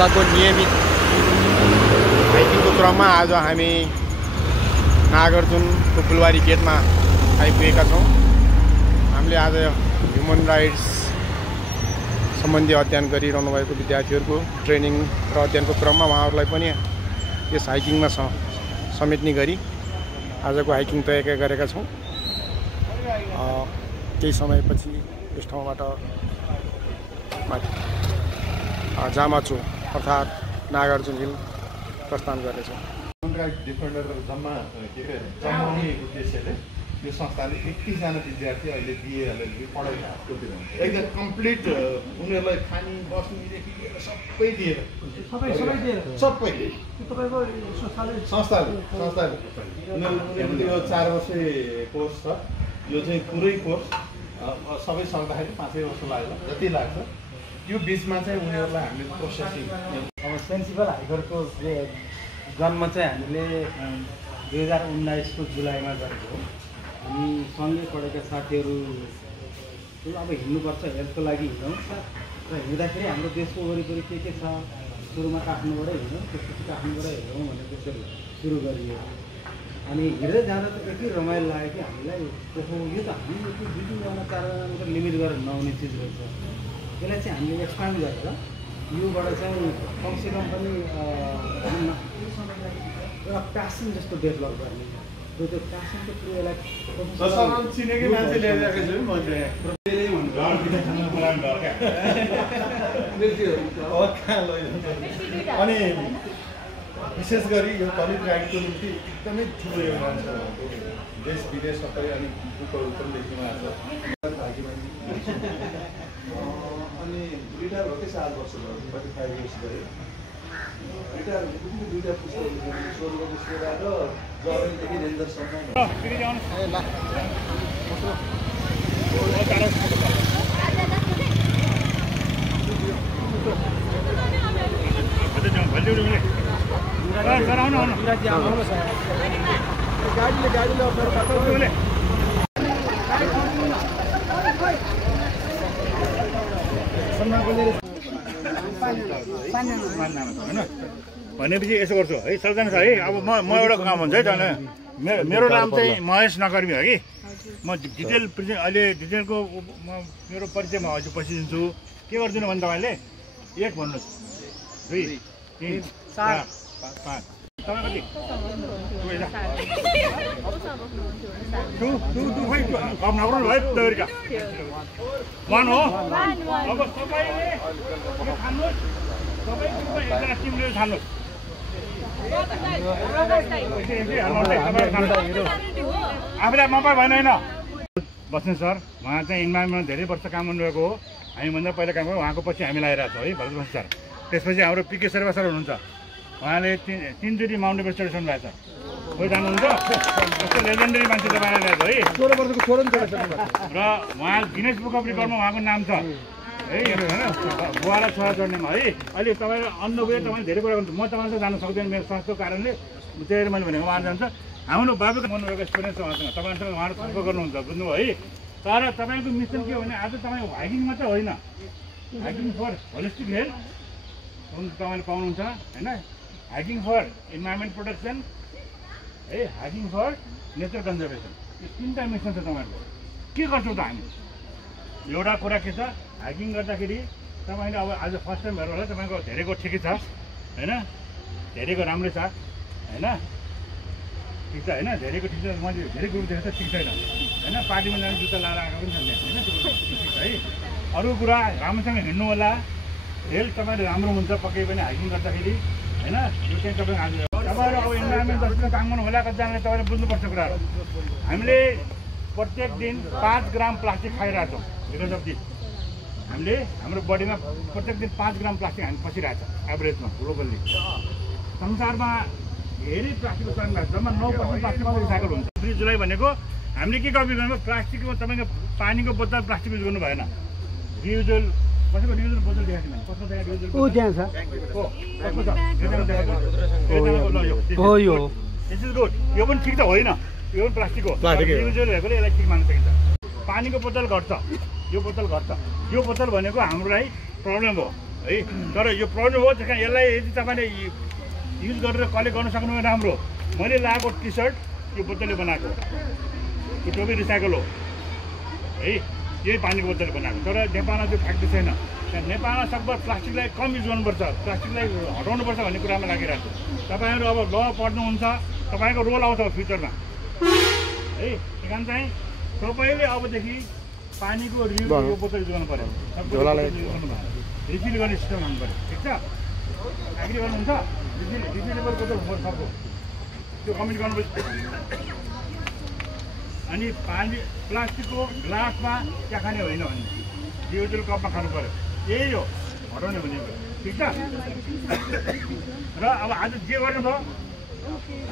हप्ताको नियमित हाइकिङको क्रममा आज हामी नागार्जुनको फुलबारी गेटमा आइपुगेका छौँ। हामीले आज ह्युमन राइट्स सम्बन्धी अध्ययन गरिरहनु भएको विद्यार्थीहरूको ट्रेनिङ र अध्ययनको क्रममा उहाँहरूलाई पनि यस हाइकिङमा समेट्ने गरी आजको हाइकिङ तय गरेका छौँ। केही समयपछि यस ठाउँबाट जामाचो अर्थात् नागार्जुन हिल प्रस्थान गर्नेछौँ। ह्युमन राइट डिफेन्डर जम्मा जमाउने उद्देश्यले यो संस्थाले 31जना विद्यार्थी अहिले बिए एलएलबी पढाइरहेको एकदम कम्प्लिट उनीहरूलाई खानी बस्नुदेखि लिएर सबै दिएर सबै संस्थाले उनीहरूको यो 4 वर्षे कोर्स छ। यो चाहिँ पुरै कोर्स सबै सक्दाखेरि 5 वर्ष लाग्छ जति लाग्छ। यो बिचमा चाहिँ उनीहरूलाई हामीले प्रोसेसिङ अब प्रिन्सिपल हाइकोर्टको जन्म चाहिँ हामीले 2019 को जुलाईमा गरेको हो। हामी सँगै पढेका साथीहरू अब हिँड्नुपर्छ, हेल्थको लागि हिँडौँ र हिँड्दाखेरि हाम्रो देशको वरिपरि के छ सुरुमा काठमाडौँबाटै हिँडौँ, त्यसपछि काठमाडौँबाट हेरौँ भनेर त्यसरी सुरु गरियो। अनि हिँड्दै जाँदा त यति रमाइलो लाग्यो कि हामीलाई यो त हामी यति 2-3जना 4जना मात्र लिमिट गरेर नआउने चिज रहेछ। यसलाई चाहिँ हामीले एक्सपान्ड गरेर योबाट चाहिँ कमसेकम पनि एउटा प्यासन जस्तो डेभलप गर्ने। त्यो प्यासनको थ्रु यसलाई चिनेकै मान्छे ल्याइरहेको छु अनि विशेष गरी यो दलित राइटको निम्ति एकदमै ठुलो योगदान छ। देश विदेश सबै अनि बुकहरू पनि लेख्नु भएको छ। अनि रिटायर भएकै 7 वर्ष भयो, 45 इयर्स भयो। रिटायर भएपछि 2टा पुस्तक लेखेको स्वर्गको सेवा र जबदेखि रेन्जरसम्म। भनेपछि यसो गर्छु है, सबजना छ है। अब म एउटा काम हुन्छ है त। मेरो नाम चाहिँ महेश नकर्मी हो कि। म डिटेल अहिले डिटेलको मेरो परिचयमा हजुर पछि दिन्छु। के गरिदिनु भने तपाईँले 1 भन्नुहोस्, 2 3 4 5 तपाईँ कति कम नगर्नु है तरिका 1 हो। अब तपाईँले थाम्नुहोस्, तपाईँ एकजना टिमले थाम्नुहोस्। आफूलाई मकै भएन होइन बस्नु सर। उहाँ चाहिँ इन्भाइरोमेन्टमा धेरै वर्ष काम गर्नुभएको हो। हामीभन्दा पहिला काम गर्नु, उहाँको पछि हामी लगाइरहेको छौँ है भरत बस्नु सर। त्यसपछि हाम्रो पिके शर्मा सर हुनुहुन्छ। उहाँले 3 चोटि माउन्ट एभरेस्ट चढिसक्नु भएको छ। कोही जानुहुन्छ यस्तो लेजेन्डरी मान्छे तपाईँलाई ल्याएको है। 16 वर्षको छोरो नि छ र उहाँ गिनेस बुक अफ रेकर्डमा उहाँको नाम छ है होइन। बुवा र छोरा चढ्नेमा है। अहिले तपाईँले अन्नवे तपाईँले धेरै कुरा गर्नुहुन्छ। म तपाईँलाई जान सक्दैन मेरो स्वास्थ्यको कारणले। त्यही मैले भनेको उहाँ जान्छ। हाम्रो बाबुको मनोरहेको एक्सपिरियन्स छ उहाँसँग। तपाईँसँग उहाँले सम्पर्क गर्नुहुन्छ, बुझ्नुभयो है। तर तपाईँको मिसन के हो भने आज तपाईँ हाइकिङ मात्रै होइन, हाइकिङ फर होलिस्टिक हेल्थ तपाईँले पाउनुहुन्छ होइन। हाइकिङ फर इन्भाइरोमेन्ट प्रोटेक्सन है, हाइकिङ फर नेचर कन्जर्भेसन। यो 3टा मिसन छ तपाईँहरूको। के गर्छौँ त हामी? एउटा कुरा के छ, हाइकिङ गर्दाखेरि तपाईँले अब आज फर्स्ट टाइम हेर्नु होला। तपाईँको धेरैको ठिकै छ होइन, धेरैको राम्रै छ होइन, ठिक छ होइन, धेरैको ठिक छ। मैले धेरै ग्रुप देखेको छ ठिक छैन होइन। पार्टीमा जाने जुत्ता लाएर आएको पनि छन् होइन, ठिक छ है। अरू कुरा राम्रोसँग हिँड्नु होला। हेल्थ तपाईँले राम्रो हुन्छ पक्कै पनि हाइकिङ गर्दाखेरि होइन। यो चाहिँ तपाईँहरू अब इन्भाइरोमेन्ट जस्तो काम गर्नु होला। कतिजनाले तपाईँले बुझ्नुपर्छ कुराहरू। हामीले प्रत्येक दिन 5 ग्राम प्लास्टिक खाइरहेको छौँ बिकज अफ दिस। हामीले हाम्रो बडीमा प्रत्येक दिन 5 ग्राम प्लास्टिक हामी पसिरहेको छ एभरेजमा ग्लोबल्ली। संसारमा धेरै प्लास्टिकको चलन भएको छ। जम्मा 9% प्लास्टिक रिसाइकल हुन्छ। 3 जुलाई भनेको हामीले के कपी गर्नु, प्लास्टिकको तपाईँको पानीको बोतल प्लास्टिक युज गर्नु भएन। रियुजल कसैको रियुजल बोतल देखाएको छैन। कसको त्यहाँ रियुजल त्यहाँ छ हो यो दिस इज गुड। यो पनि ठिक त होइन, यो पनि प्लास्टिक हो। रियुजल भएकोले यसलाई ठिक मान्न सकिन्छ। पानीको बोतल घट्छ, यो बोतल घट्छ। यो बोतल भनेको हाम्रो लागि प्रब्लम हो। है। तर यो प्रब्लम हो त्यस कारण यसलाई यदि तपाईँले युज गरेर कलेक्ट गर्न सक्नुभयो राम्रो। मैले लगाएको टी सर्ट यो बोतलले बनाएको, यो टोपी रिसाइकल हो है, यही पानीको बोतलले बनाएको। तर नेपालमा त्यो फ्याक्ट्री छैन। नेपालमा सकभर प्लास्टिकलाई कम युज गर्नुपर्छ, प्लास्टिकलाई हटाउनुपर्छ भन्ने कुरामा लागिरहेको छ। तपाईँहरू अब ल पढ्नुहुन्छ, तपाईँको रोल आउँछ फ्युचरमा है। त्यही कारण चाहिँ सबैले अबदेखि पानीको रिफिल यो बोतल युज गर्नु पऱ्यो, रिफिल गर्ने सिस्टम आउनु पऱ्यो। ठिक छ, एग्री गर्नुहुन्छ? रिफिलेबल बोतल हुनुपर्छ सबको, त्यो कमिट गर्नुपर्छ। अनि पानी प्लास्टिकको ग्लासमा चिया खाने होइन भने डिजिटल कपमा खानु पऱ्यो, यही हो हटाउने भनेको। ठिक छ। र अब आज जे गर्नुभयो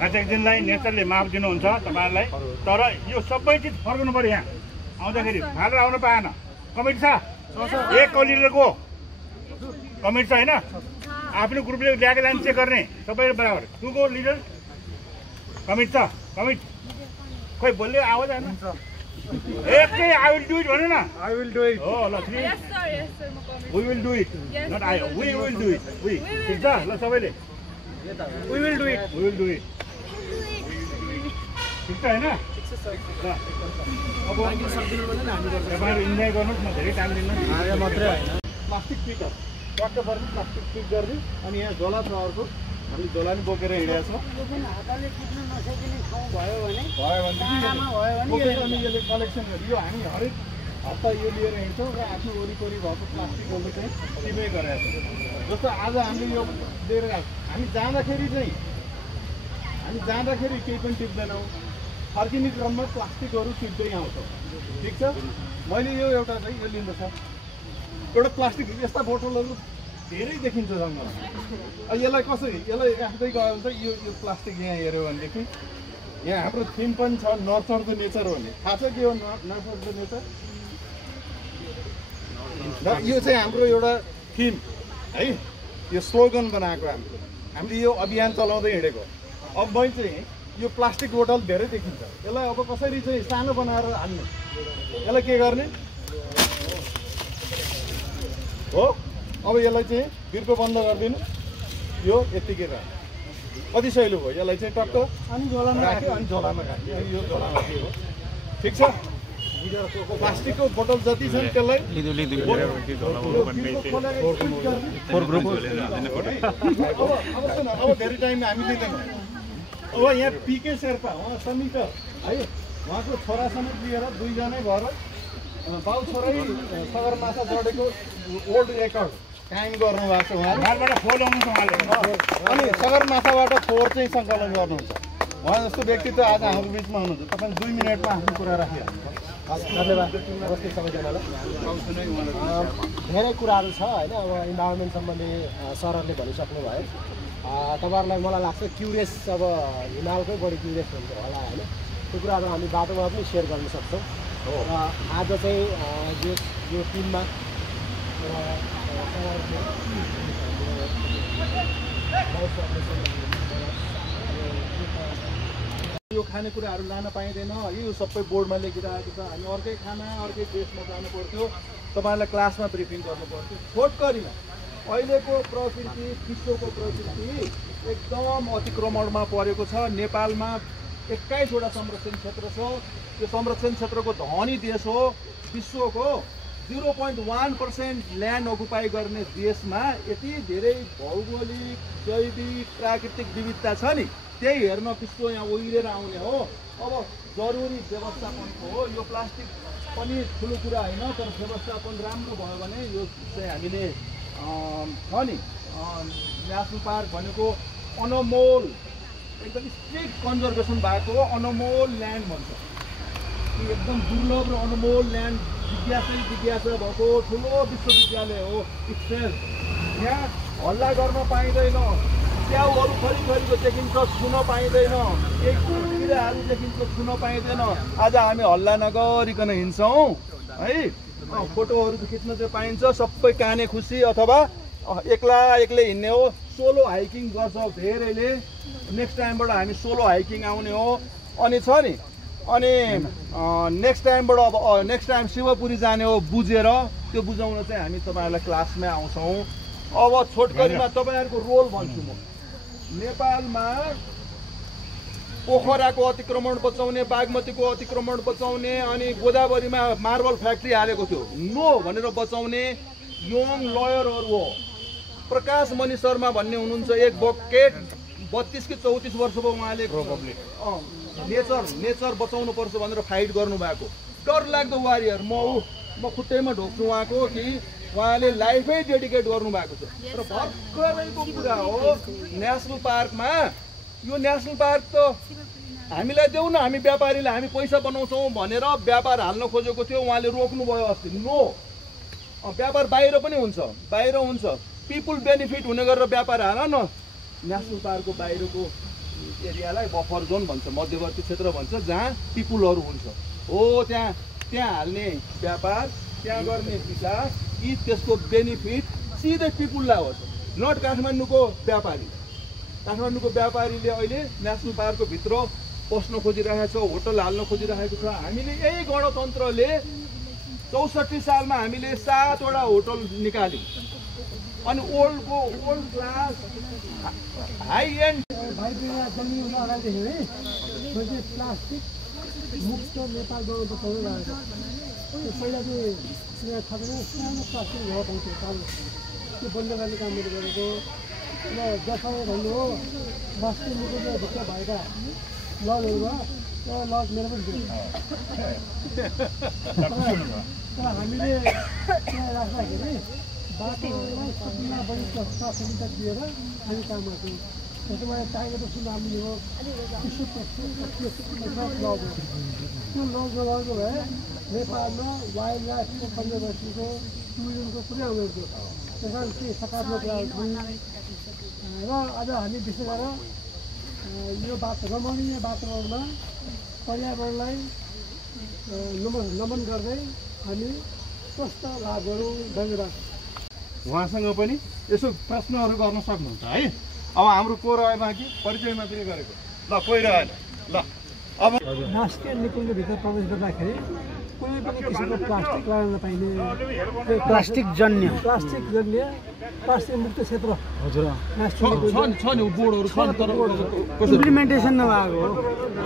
आज एक दिनलाई नेचरले माफ दिनुहुन्छ तपाईँहरूलाई। तर यो सबै चिज फर्काउनु पऱ्यो। यहाँ आउँदाखेरि फालेर आउनु पाएन। कमिटी छ, एक लिडरको कमिटी छ होइन, आफ्नो ग्रुपले ल्याएको लाइन चेक गर्ने सबै बराबर। टुको लिडर कमिटी छ, कमिटी खोइ बोल्यो आवाज होइन एकै आई विल डु इट भन्नु न। आई विल डु इट हो ल, we will do it, not I, we will do it. We ठिक छ ल, सबैले we will do it, we will do it. ठिक छ होइन? ल अब तपाईँहरू इन्जोय गर्नुहोस्, म धेरै टाइम दिन्छु। मात्रै होइन, प्लास्टिक पिकअप टक्क पर्ने प्लास्टिक पिक गर्ने। अनि यहाँ झोला छ अर्को, हामीले झोला नि बोकेर हिँडेका छौँ। भयो भनेदेखि अनि यसले कलेक्सन गरी यो हामी हरेक हप्ता यो लिएर हिँड्छौँ र आफ्नो वरिपरि भएको प्लास्टिकहरू चाहिँ टिमै गरेका छौँ। जस्तो आज हामीले यो लिएर हामी जाँदाखेरि केही पनि टिप्दैनौँ, फर्किने क्रममा प्लास्टिकहरू टिप्दै आउँछौँ। ठिक छ। मैले यो एउटा चाहिँ यो लिँदैछ एउटा प्लास्टिक, यस्ता बोतलहरू धेरै देखिन्छ जङ्गलमा। यसलाई कसरी यसलाई राख्दै गयो भने चाहिँ यो प्लास्टिक यहाँ हेऱ्यो भनेदेखि यहाँ हाम्रो थिम पनि छ नर्चर द नेचर भन्ने। थाहा छ के हो नर्चर द नेचर? र यो चाहिँ हाम्रो एउटा थिम है, यो स्लोगन बनाएको हामीले यो अभियान चलाउँदै हिँडेको। अब मैले चाहिँ यो प्लास्टिक बोतल धेरै देखिन्छ, यसलाई अब कसरी चाहिँ सानो बनाएर हाल्ने, यसलाई के गर्ने हो? अब यसलाई चाहिँ बिर्को बन्द गरिदिनु, यो यत्तिकै राख्यो। कति सहिलो भयो यसलाई चाहिँ टक्क अनि झोलामा राख्यो, अनि झोलामा राख्यो, अनि यो झोलामा के हो। ठिक छ। प्लास्टिकको बोतल जति छ नि त्यसलाई अब धेरै टाइम हामी लिँदैनौँ। अब यहाँ पिके शेर्पा उहाँ समीर है, उहाँको छोरासँग लिएर दुईजनै भएर बाउ छोरै सगरमाथा चढेको ओल्ड रेकर्ड कायम गर्नुभएको छ उहाँले। अनि सगरमाथाबाट फोहोर चाहिँ सङ्कलन गर्नुहुन्छ। उहाँ जस्तो व्यक्ति त आज हाम्रो बिचमा हुनुहुन्छ। तपाईँ 2 मिनटमा आफ्नो कुरा राखिहाल्नु। धन्यवाद। नमस्ते सबैजनालाई। धेरै कुराहरू छ होइन, अब इन्भाइरोमेन्ट सम्बन्धी सरहरूले भनिसक्नु भयो। तपाईँहरूलाई मलाई लाग्छ क्युरियस, अब हिमालकै बढी क्युरियस हुन्छ होला होइन। त्यो कुराहरू हामी बाटोमा पनि सेयर गर्न सक्छौँ। र आज चाहिँ यो टिममा यो खानेकुराहरू लान पाइँदैन, यो सबै बोर्डमा लेखिरहेको छ। हामी अर्कै खाना अर्कै देशमा जानु पर्थ्यो, तपाईँलाई क्लासमा ब्रिफिङ गर्नु पर्थ्यो। छोटकरीमा अहिलेको प्रकृति, विश्वको प्रकृति एकदम अतिक्रमणमा परेको छ। नेपालमा 21वटा संरक्षण क्षेत्र छ। यो संरक्षण क्षेत्रको धनी देश हो। विश्वको 0.1% ल्यान्ड अकुपाई गर्ने देशमा यति धेरै भौगोलिक, जैविक, प्राकृतिक विविधता छ नि, त्यही हेर्न विश्व यहाँ ओहिरेर आउने हो। अब जरुरी व्यवस्थापनको हो। यो प्लास्टिक पनि ठुलो कुरा होइन, तर व्यवस्थापन राम्रो भयो भने यो चाहिँ हामीले छ नि नेसनल पार्क भनेको अनमोल, एकदम स्ट्रिक्ट कन्जर्भेसन भएको अनमोल ल्यान्ड भन्छ। एकदम दुर्लभ र अनमोल ल्यान्ड, जिज्ञासा भएको ठुलो विश्वविद्यालय हो। यहाँ हल्ला गर्न पाइँदैन, च्याउहरू खरिखरिको देखिन्छ, छुन पाइँदैन, केही किराहरू देखिन्छ, छुन पाइँदैन। आज हामी हल्ला नगरिकन हिँड्छौँ है। फोटोहरू खिच्न चाहिँ पाइन्छ, सबै काने खुसी, अथवा एक्लै हिँड्ने हो। सोलो हाइकिङ गर्छ धेरैले, नेक्स्ट टाइमबाट हामी सोलो हाइकिङ आउने हो। अनि छ नि, अनि नेक्स्ट टाइमबाट अब नेक्स्ट टाइम शिवपुरी जाने हो बुझेर, त्यो बुझाउन चाहिँ हामी तपाईँहरूलाई क्लासमै आउँछौँ। अब छोटकरीमा तपाईँहरूको रोल भन्छु म नेपालमा पोखराको अतिक्रमण बचाउने बागमतीको अतिक्रमण बचाउने अनि गोदावरीमा मार्बल फ्याक्ट्री हालेको थियो नो भनेर बचाउने यङ लयरहरू हो प्रकाश मणि शर्मा भन्ने हुनुहुन्छ एक बकेट 32 कि 34 वर्ष भयो उहाँले नेचर बचाउनु पर्छ भनेर फाइट गर्नुभएको डरलाग्दो वारियर म खुट्टैमा ढोक्छु उहाँको कि उहाँले लाइफै डेडिकेट गर्नुभएको छ तर भर्खरैको कुरा हो नेसनल पार्कमा यो नेसनल पार्क त हामीलाई देऊ न हामी व्यापारीले हामी पैसा बनाउँछौँ भनेर व्यापार हाल्न खोजेको थियो उहाँले रोक्नुभयो अस्ति नो व्यापार बाहिर पनि हुन्छ पिपुल बेनिफिट हुने गरेर व्यापार हाल न नेसनल पार्कको बाहिरको एरियालाई बफर जोन भन्छ मध्यवर्ती क्षेत्र भन्छ जहाँ पिपुलहरू हुन्छ हो त्यहाँ हाल्ने व्यापार त्यहाँ गर्ने विकास कि त्यसको बेनिफिट सिधै पिपुललाई हो नट काठमाडौँको व्यापारीले अहिले नेसनल पार्कको भित्र पस्न खोजिरहेको छ होटल हाल्न खोजिरहेको छ हामीले यही गणतन्त्रले 64 सालमा हामीले 7 वटा होटल निकाल्यौँ अनि old class high and plastic मुक्त नेपाल बनाउनु खोजिरहेको पहिला चाहिँ थपेर सानो प्लास्टिक घर पाउँथ्यो कालो त्यो बन्द गर्ने काम मैले गरेको र जसरी भन्नु हो बस्ती निको भित्र भएका लजहरूमा लज मेरो पनि थियो तर हामीले त्यहाँ राख्दाखेरि बाटोलाई सबैमा बढी सुविधा दिएर हामी काम गर्थ्यौँ त्यसमा टाइगर सुनामी हो त्यो लज लगाउनु भए नेपालमा वाइल्ड लाइफको कन्जर्भेसनको टुरिज्मको पुरै आउँदैन थियो त्यस कारण के सकारात्मक कुरा र आज हामी विशेष गरेर यो रमणीय वातावरणमा पर्यावरणलाई नमन गर्दै हामी स्वस्थ लाभहरू धन्यवाद उहाँसँग पनि यसो प्रश्नहरू गर्न सक्नुहुन्छ है अब हाम्रो को रह्यो बाँकी परिचय मात्रै गरेको ल कोही रहेन ल अब राष्ट्रिय निकुञ्ज भित्र प्रवेश गर्दाखेरि कुनै पनि किसिमको प्लास्टिक लगाउन नपाइने प्लास्टिक जन्य मुक्त क्षेत्र हजुर छ नि बोर्डहरू छन् तर इम्प्लिमेन्टेसन नभएको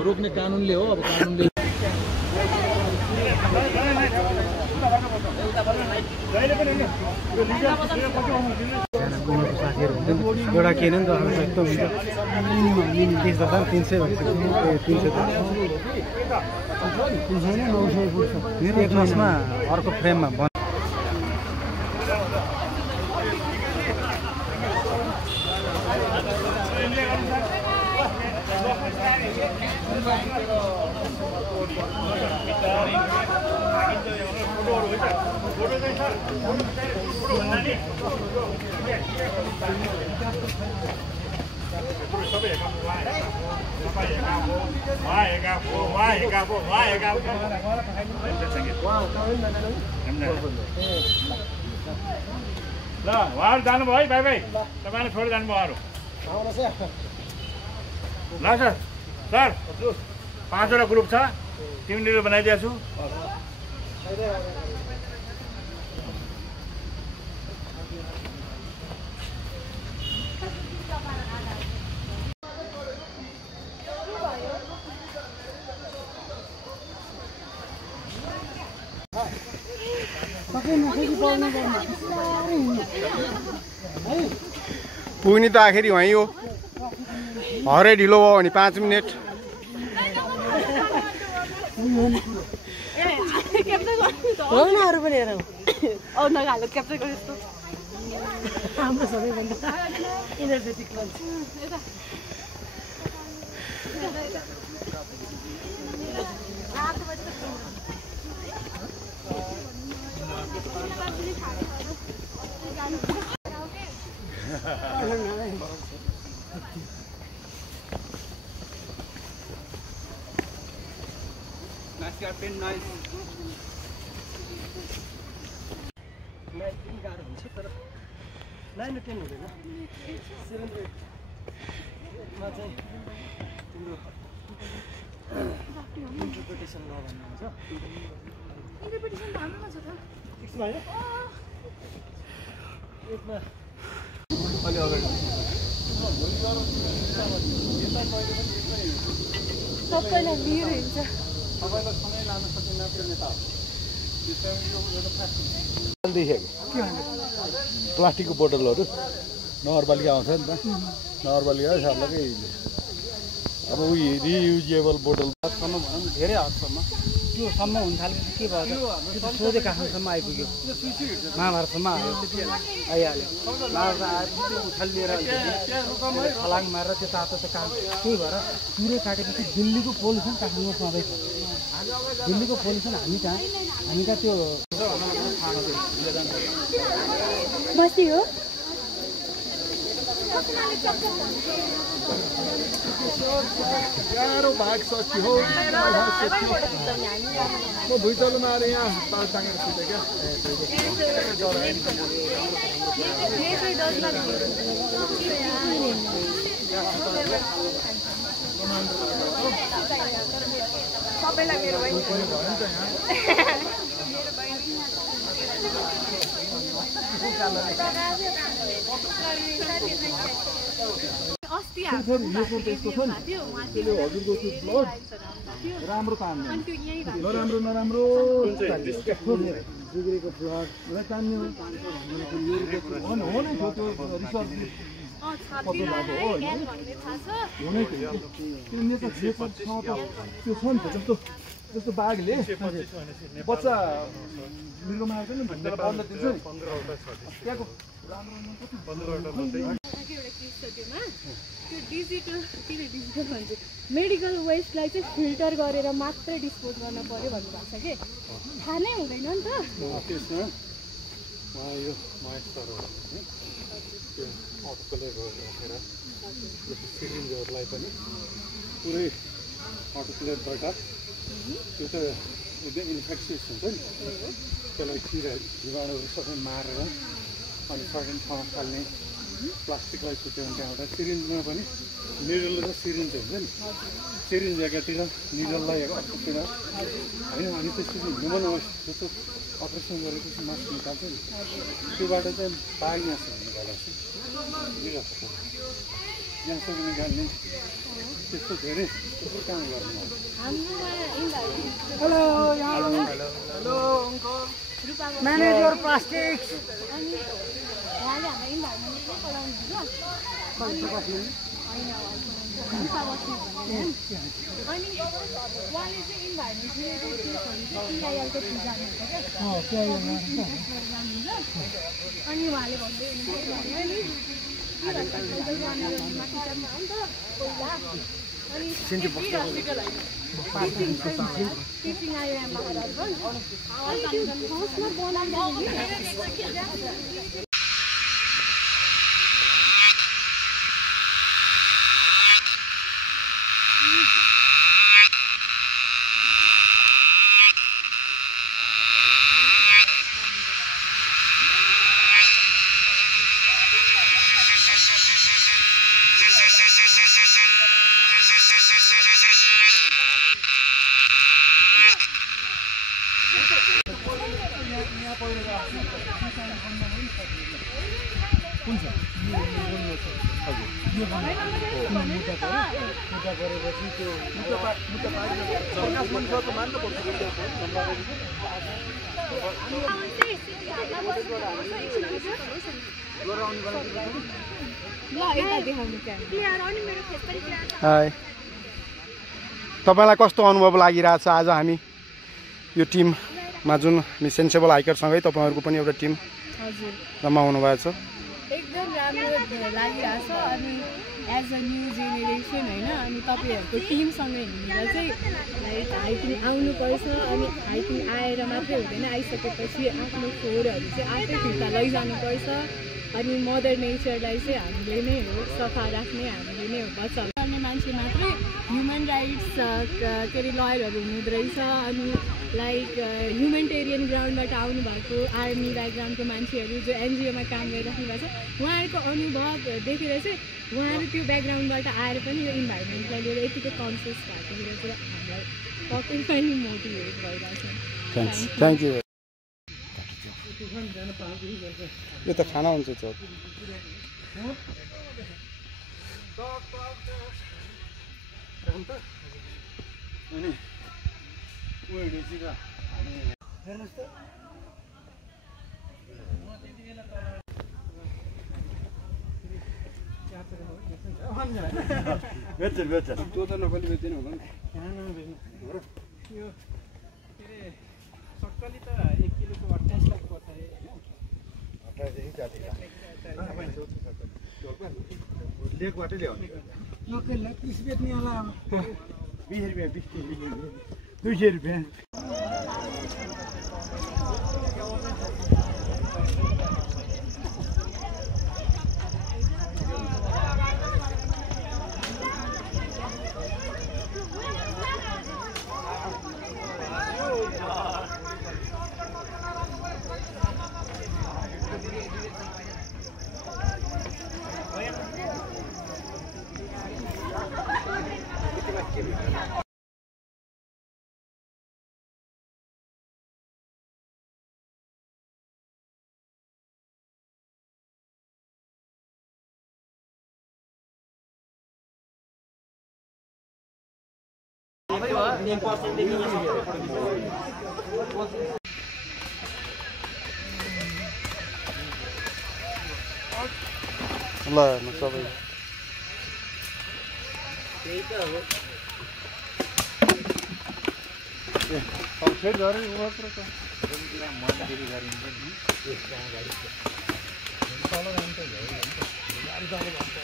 रोक्ने कानुनले हो अब कानुनले साथीहरू हुन्छ एउटा के नि त एकदम हुन्छ 300 मेरो एक मासमा अर्को फ्रेममा ल उहाँहरू जानुभयो है भाइ तपाईँले छोडेर जानुभयो उहाँहरू ल सर 5 वटा ग्रुप छ टिम लिडर बनाइदिएको छु पुग्ने त आखिरी वहीँ हो हरै ढिलो भयो भने 5 मिनट हाम्रो सबैभन्दा इनर्जेटिक लन्च गाह्रो हुन्छ तर 9 र 10 हुँदैन 7 र 8मा चाहिँ तिम्रो इन्टरप्रिटेसन ल भन्नुहुन्छ इन्टरप्रिटेसन त हाम्रोमा छ त 6 मा हैन 8मा अलि अगाडि सबैलाई भिड हुन्छ। तपाईँलाई सँगै लान सकिन्न त्यो नेता देखेको प्लास्टिकको बोतलहरू नगरपालिका आउँछ नि त नगरपालिका सबैकै अब उयो रियुजेबल बोतल सम्म भनौँ न धेरै हदसम्म त्योसम्म हुन थालेपछि के भयो त्यो त सोझै काठमाडौँसम्म आइपुग्यो महाभारतसम्म आइहाल्यो महाभारत आएपछि त्यो उछालिएर छलाङ मारेर त्यो तातो त काम त्यही भएर पुरै काटेपछि दिल्लीको पोल्युसन काठमाडौँमा सधैँ छ दिल्लीको पोल्युसन हामी कहाँ त्यो बस्ती हो गाह्रो भाग सक्यो हौ म भुइँचालोमा आएर यहाँ बाल टाँगेर सुतेँ क्या सबैलाई मेरो अस्ति हजुरको त्यो प्लट राम्रो काम नराम्रो नराम्रो बिग्रेको प्लट तान्ने हो नि त्यो रिसर्च पत्तो भएको हो हुनै थियो त्यो नेता ठाउँ त त्यो छ नि त जस्तो बाघले बच्चा मृगमा आएको नि भनेर बन्द दिन्छ नि त्यहाँको त्यो डिजिटल भन्छु मेडिकल वेस्टलाई चाहिँ फिल्टर गरेर मात्रै डिस्पोज गर्न पर्यो भन्नुभएको छ कि थाहा नै हुँदैन नि त त्यसमा यो महेश सरहरूले त्यो अटोक्लेभ राखेर सिरिन्जहरूलाई पनि पुरै अटोक्लेभबाट त्यो त एकदम इन्फेक्सियस हुन्छ नि त्यसलाई किरा जीवाणुहरू सबै मारेर अनि सर्टेन ठाउँमा फाल्ने प्लास्टिकलाई छुट्यो भने त्यहाँबाट सिरिन्जमा पनि निडल र सिरिन्ज हुन्छ नि सिरिन्ज एकातिर निडललाई अर्कोतिर होइन अनि त्यसपछि ह्युमन वेस्ट जस्तो अपरेसन गरेपछि मासु निकाल्छ नि त्योबाट चाहिँ बायोग्यास निकाल्छ ग्यासहरू निकाल्ने त्यस्तो धेरै काम गर्नु म्यानेज योर प्लास्टिक्स अनि उहाँले हाम्रो इन्भाइरोमेन्ट चाहिँ चलाउनुहुन्छ अनि उहाँले चाहिँ इन्भाइरोमेन्ट रिलेटेड केसहरू चाहिँ जानुहुन्छ क्या अनि उहाँले भन्दै टिचिङ आयो महाराजगञ्ज हाई तपाईँलाई कस्तो अनुभव लागिरहेछ आज हामी यो टिममा जुन हामी सेन्सेबल हाइकरसँगै तपाईँहरूको पनि एउटा टिम जम्मा हुनुभएको छ एकदम राम्रो लागिरहेछ अनि एज अ न्यू जेनेरेसन होइन अनि तपाईँहरूको टिमसँग हिँडेर चाहिँ लाइक हाइकिङ आउनुपर्छ अनि हाइकिङ आएर मात्रै हुँदैन आइसकेपछि आफ्नो फोहोरहरू चाहिँ आफै फिर्ता लैजानुपर्छ अनि मदर नेचरलाई चाहिँ हामीले नै हो सफा राख्ने हामीले नै हो बचाउने मान्छे मात्रै ह्युमन राइट्स के अरे लयरहरू हुनुहुँदो रहेछ अनि लाइक ह्युमेनिटेरियन ग्राउन्डबाट आउनुभएको आर्मी ब्याकग्राउन्डको मान्छेहरू जो एनजिओमा काम गरिराख्नु भएको छ उहाँहरूको अनुभव देखेर चाहिँ उहाँहरू त्यो ब्याकग्राउन्डबाट आएर पनि यो इन्भाइरोमेन्टलाई लिएर यतिको कन्सियस भएकोतिर चाहिँ हामीलाई पक्कै पनि मोटिभेट भइरहेको छ थ्याङ्क यू यो त खाना हुन्छ त्यो त नकली बेच्दैन होला नि यो के अरे सक्कली त 1 किलोको 28 लाख पर्छ अरे हैन लेकबाटै ल्याउने लोकल 30 बेच्ने होला 20 रुपैयाँ 200 रुपैयाँ ल सबै त्यही त हो फेरि गरे मात्र त मन्दिर गरिन्छ नि यसमा गाडी तल जान्छ गाडी तल जान्छ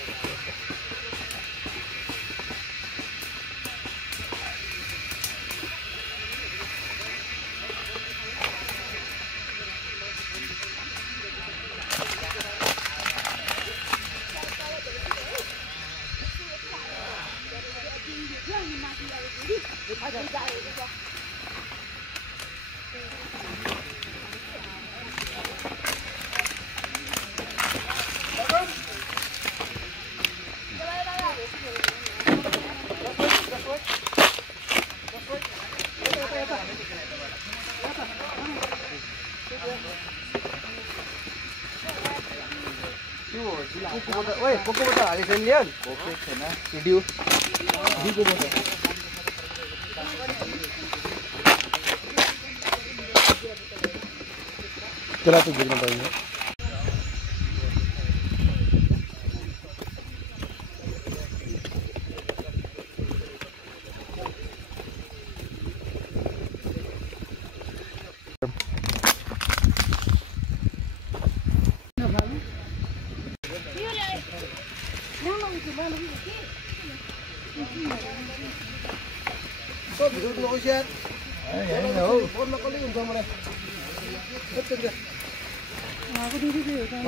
ओए कोकोबाट हालेको छैन ल्याउ ओके छैन भिडियो दिकोबाट त्यसलाई त गिर्न पाइन्छ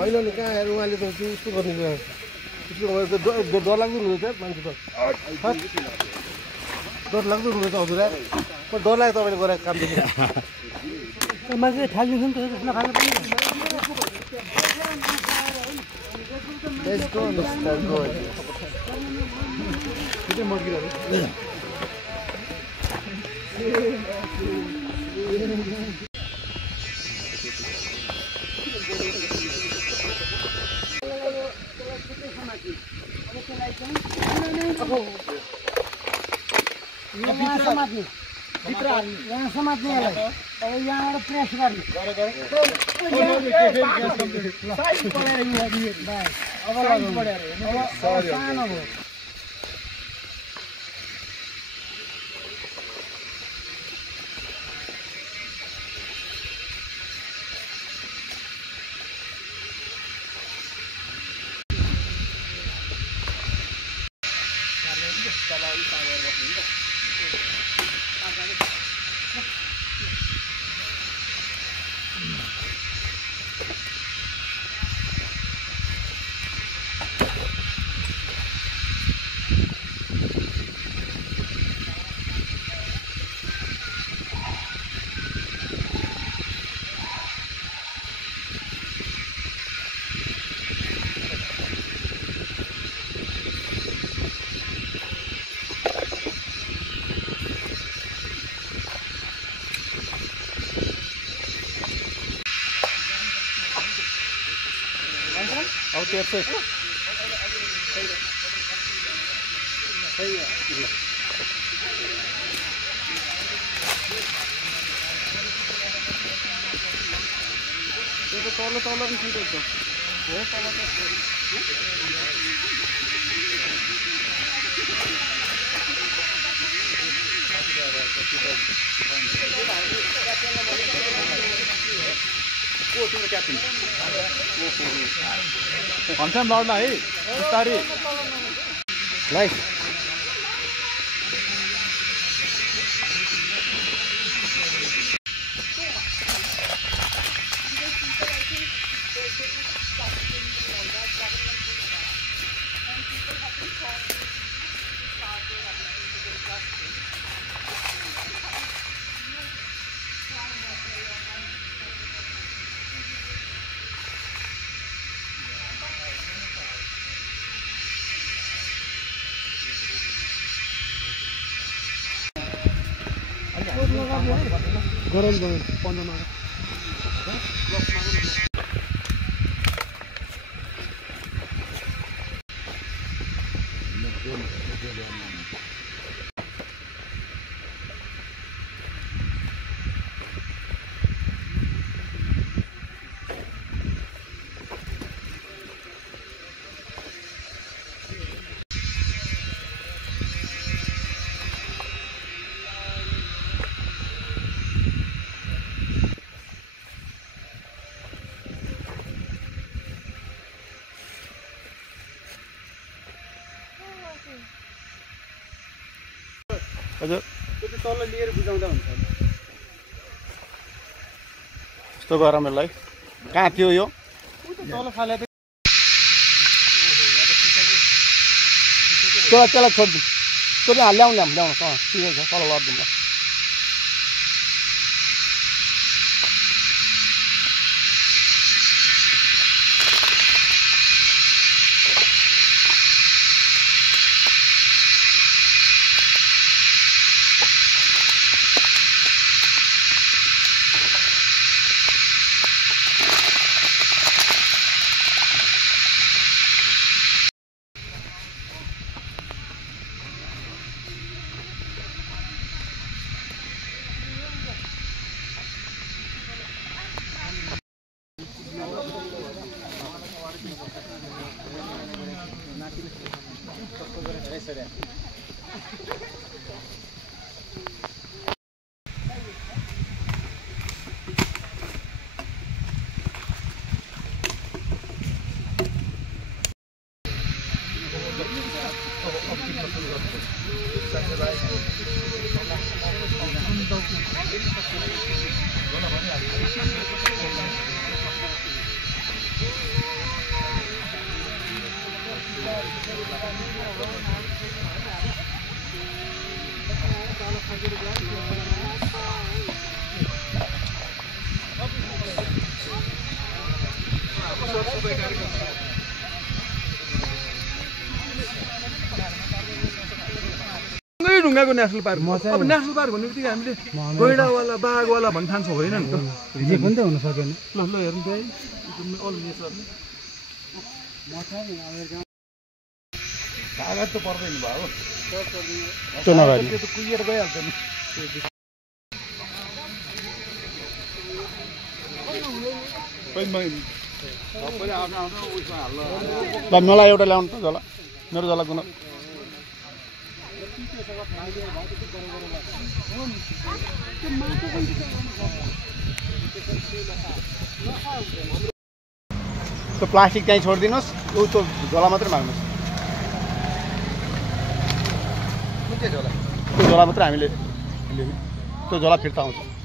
होइन नि कहाँ आएर उहाँले त यस्तो गर्ने डर लाग्दो हुँदैछ मान्छे त डर लाग्दो हुँदैछ हजुर डर लाग्यो तपाईँले गरेको काम देखि मान्छे ठालिदिन्छ नि त नखानु पनि मर्किरहेको समात्ने भित्र यहाँ समात्ने अब यहाँबाट प्रेस गर्ने सानो हो अब तेर्छ भन्छ लड्ला है बिस्तारी लाइक गरम गरम 15 मा हजुर त्यो तल लिएर बुझाउँदा हुन्छ यस्तो गरमलाई कहाँ थियो यो तल फाले त्यसलाई छोडिदिउँ त्यो चाहिँ ल्याउँ ठिकै छ तल लडिदिउँ ल ढुङ्गाको नेसनल पार्क अब नेसनल पार्क भन्ने बित्तिकै हामीले गैँडावाला बाघवाला भन्ने ठान्छौँ होइन नि त जे पनि त हुन सकेन ल ल हेर्नु त्यही कागज त पर्दैन भयो त्यो नगरी त्यो त कुहिएर गइहाल्छ नि ल मलाई एउटा ल्याउनु त झोला मेरो झोला कुन त्यो प्लास्टिक चाहिँ छोडिदिनुहोस् त्यो झोला मात्रै माग्नुहोस् त्यो झोला मात्रै हामीले त्यो झोला फिर्ता आउँछ